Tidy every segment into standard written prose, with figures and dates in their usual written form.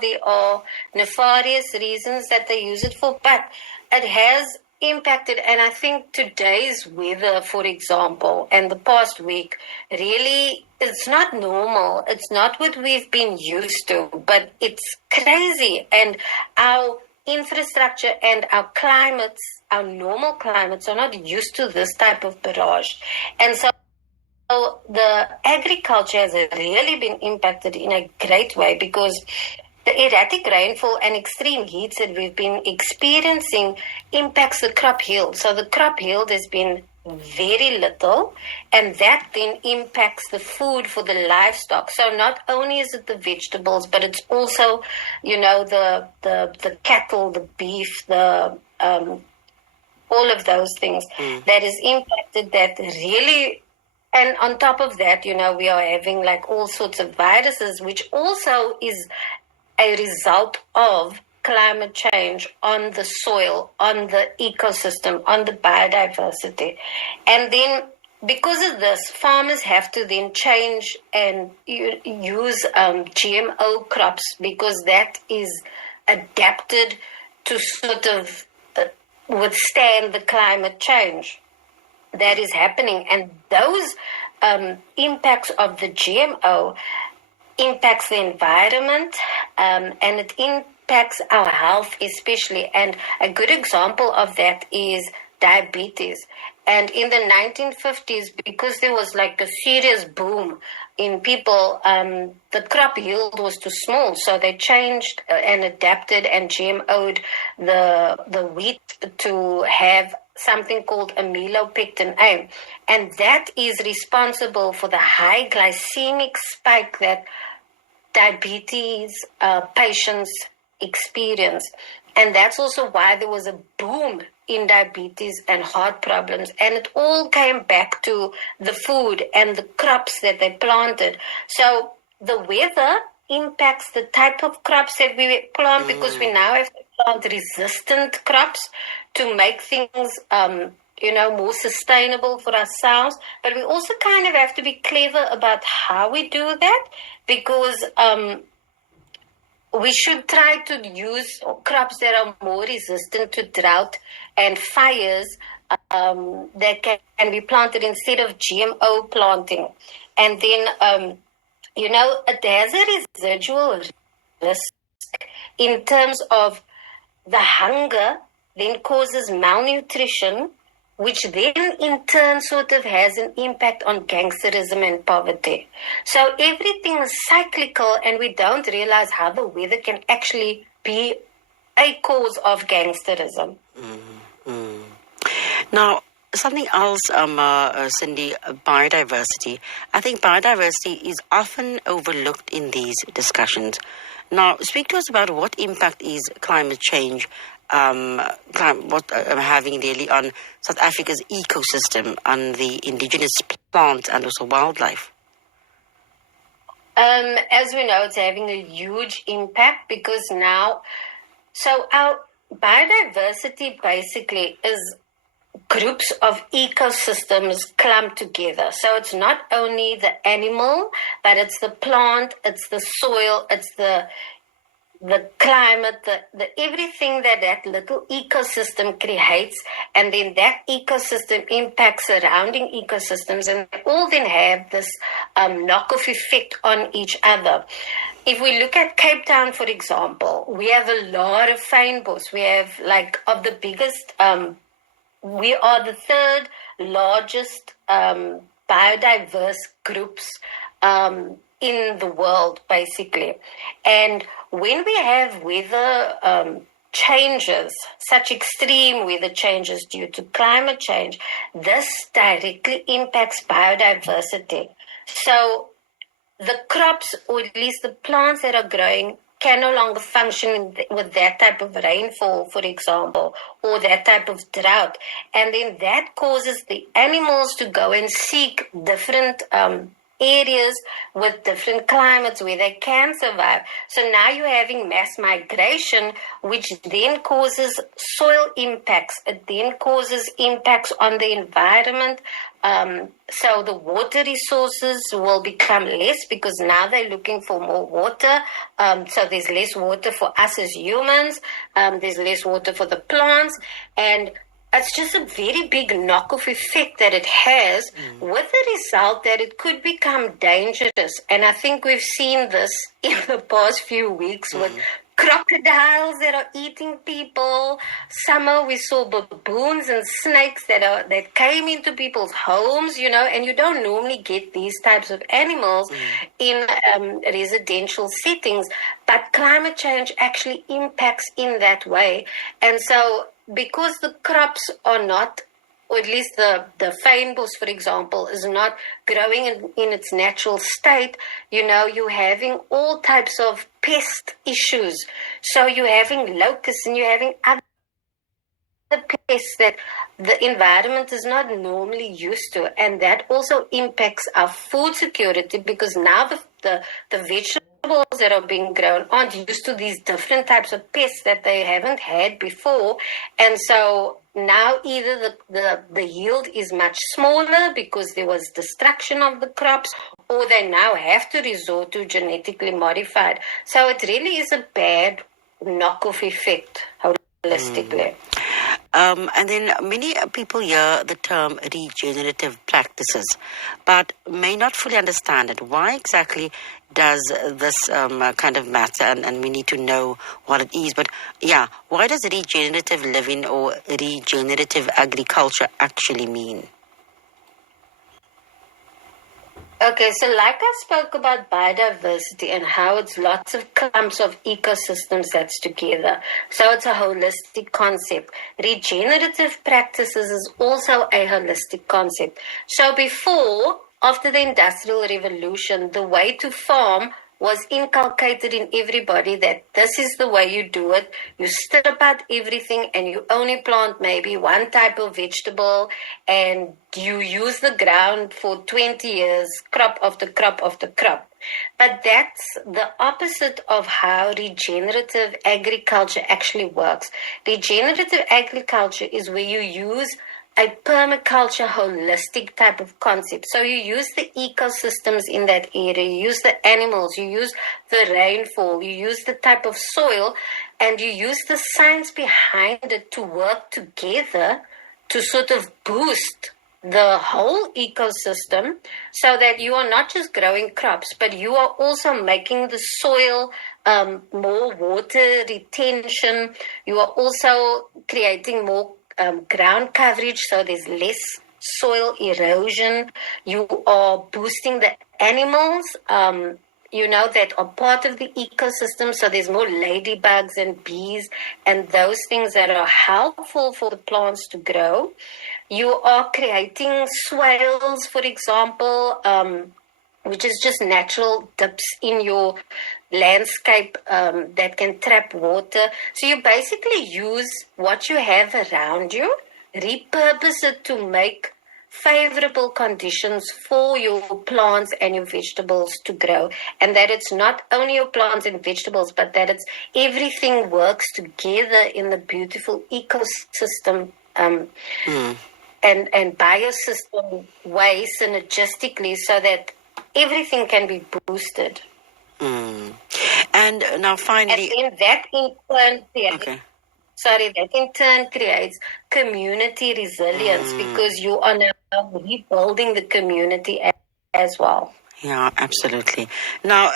there are nefarious reasons that they use it for, but it has impacted. And I think today's weather, for example, and the past week, really, it's not normal. It's not what we've been used to, but it's crazy. And our infrastructure and our climates, our normal climates, are not used to this type of barrage. And so the agriculture has really been impacted in a great way, because the erratic rainfall and extreme heats that we've been experiencing impacts the crop yield. So the crop yield has been very little, and that then impacts the food for the livestock. So not only is it the vegetables, but it's also, the cattle, the beef, the all of those things that is impacted, that really. And on top of that, we are having like all sorts of viruses, which also is a result of climate change on the soil, on the ecosystem, on the biodiversity. And then because of this, farmers have to then change and use GMO crops, because that is adapted to sort of withstand the climate change that is happening. And those impacts of the GMO impacts the environment, and it impacts our health especially. And a good example of that is diabetes. And in the 1950s, because there was like a serious boom in people, the crop yield was too small. So they changed and adapted and GMO'd the wheat to have something called amylopectin A. And that is responsible for the high glycemic spike that diabetes patients experience. And that's also why there was a boom in diabetes and heart problems. And it all came back to the food and the crops that they planted. So the weather impacts the type of crops that we plant, because we now have to plant resistant crops to make things more sustainable for ourselves. But we also kind of have to be clever about how we do that, because we should try to use crops that are more resistant to drought and fires, that can be planted instead of GMO planting. And then, it has a residual risk in terms of the hunger then causes malnutrition, which then in turn sort of has an impact on gangsterism and poverty. So everything is cyclical, and we don't realize how the weather can actually be a cause of gangsterism. Now, something else, Cindy, biodiversity. I think biodiversity is often overlooked in these discussions. Now, speak to us about what impact is climate change having really on South Africa's ecosystem, on the indigenous plants and also wildlife. As we know, it's having a huge impact, because now, so our biodiversity basically is groups of ecosystems clumped together. So it's not only the animal, but it's the plant, it's the soil, it's the climate, the everything that little ecosystem creates, and then that ecosystem impacts surrounding ecosystems, and they all then have this knock-off effect on each other. If we look at Cape Town, for example, we have a lot of fynbos. We have of the biggest, we are the third largest biodiverse groups in the world, basically. And when we have weather changes, such extreme weather changes due to climate change, this directly impacts biodiversity. So the crops, or at least the plants that are growing, can no longer function with that type of rainfall, for example, or that type of drought. And then that causes the animals to go and seek different areas with different climates where they can survive. So now you're having mass migration, which then causes soil impacts. It then causes impacts on the environment, So the water resources will become less because now they're looking for more water. So there's less water for us as humans. There's less water for the plants. And it's just a very big knock-off effect that it has, with the result that it could become dangerous. And I think we've seen this in the past few weeks with crocodiles that are eating people. Summer we saw baboons and snakes that came into people's homes, and you don't normally get these types of animals in residential settings, but climate change actually impacts in that way. And so because the crops are not, or at least the fynbos, for example, is not growing in its natural state, you're having all types of pest issues. So you're having locusts and you're having other pests that the environment is not normally used to. And that also impacts our food security, because now the vegetables that are being grown aren't used to these different types of pests that they haven't had before. And so now either the yield is much smaller because there was destruction of the crops, or they now have to resort to genetically modified. So it really is a bad knock-off effect holistically. And then many people hear the term regenerative practices, but may not fully understand it. Why exactly does this kind of matter? And we need to know what it is. But yeah, why does regenerative living or regenerative agriculture actually mean? Okay, so like I spoke about biodiversity and how it's lots of clumps of ecosystems that's together. So it's a holistic concept. Regenerative practices is also a holistic concept. So after the Industrial Revolution, the way to farm was inculcated in everybody that this is the way you do it. You strip out everything and you only plant maybe one type of vegetable, and you use the ground for 20 years, crop after crop after crop. But that's the opposite of how regenerative agriculture actually works. Regenerative agriculture is where you use a permaculture holistic type of concept. So you use the ecosystems in that area, you use the animals, you use the rainfall, you use the type of soil, and you use the science behind it to work together to sort of boost the whole ecosystem, so that you are not just growing crops, but you are also making the soil more water retention. You are also creating more ground coverage, so there's less soil erosion. You are boosting the animals, that are part of the ecosystem. So there's more ladybugs and bees and those things that are helpful for the plants to grow. You are creating swales, for example, which is just natural dips in your landscape that can trap water. So you basically use what you have around you, repurpose it to make favorable conditions for your plants and your vegetables to grow. And that it's not only your plants and vegetables, but that it's everything works together in the beautiful ecosystem and biosystem way synergistically, so that everything can be boosted. And now finally... And then that in turn creates community resilience, because you are now rebuilding the community as well. Yeah, absolutely. Now,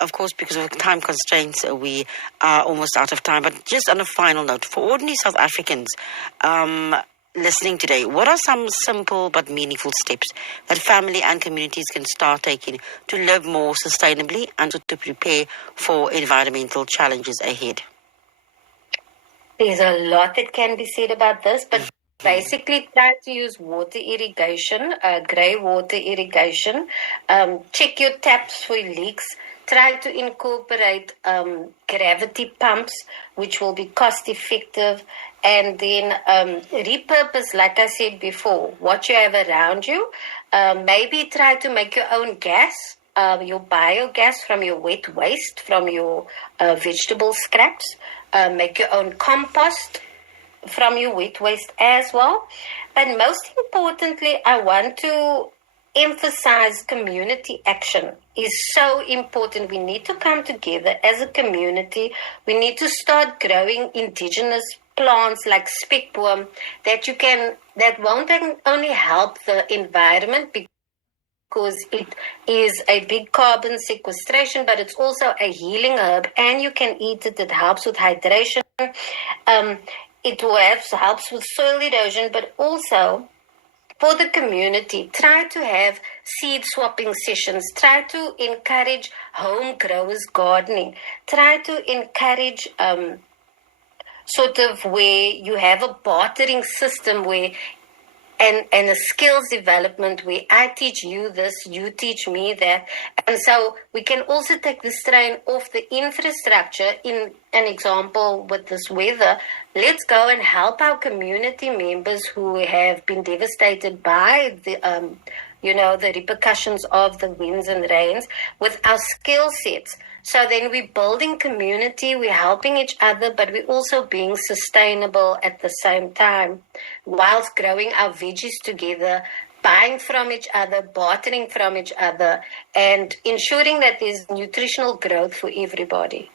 of course, because of time constraints, we are almost out of time. But just on a final note, for ordinary South Africans listening today, what are some simple but meaningful steps that family and communities can start taking to live more sustainably and to prepare for environmental challenges ahead? There's a lot that can be said about this, but basically try to use water irrigation, grey water irrigation. Check your taps for leaks. Try to incorporate gravity pumps, which will be cost effective. And then repurpose, like I said before, what you have around you. Maybe try to make your own gas, your biogas from your wet waste, from your vegetable scraps. Make your own compost from your wet waste as well. But most importantly, I want to emphasize community action is so important. We need to come together as a community. We need to start growing indigenous plants like speckworm that won't only help the environment because it is a big carbon sequestration, but it's also a healing herb, and you can eat it. It helps with hydration. It helps with soil erosion, but also for the community, try to have seed swapping sessions. Try to encourage home growers gardening. Try to encourage sort of where you have a bartering system where and a skills development where I teach you this, you teach me that. And so we can also take the strain off the infrastructure. In an example with this weather, let's go and help our community members who have been devastated by the the repercussions of the winds and rains with our skill sets. So then we're building community, we're helping each other, but we're also being sustainable at the same time, whilst growing our veggies together, buying from each other, bartering from each other, and ensuring that there's nutritional growth for everybody.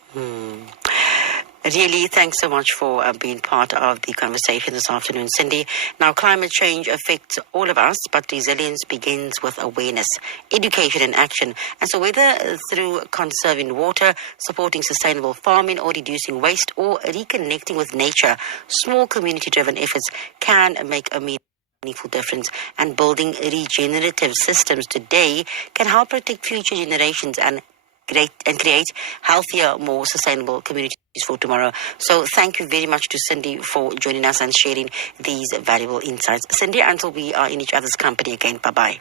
Really, thanks so much for being part of the conversation this afternoon, Cindy. Now, climate change affects all of us, but resilience begins with awareness, education and action. And so whether through conserving water, supporting sustainable farming or reducing waste or reconnecting with nature, small community-driven efforts can make a meaningful difference, and building regenerative systems today can help protect future generations and create healthier, more sustainable communities for tomorrow. So thank you very much to Cindy for joining us and sharing these valuable insights. Cindy, until we are in each other's company again, bye-bye.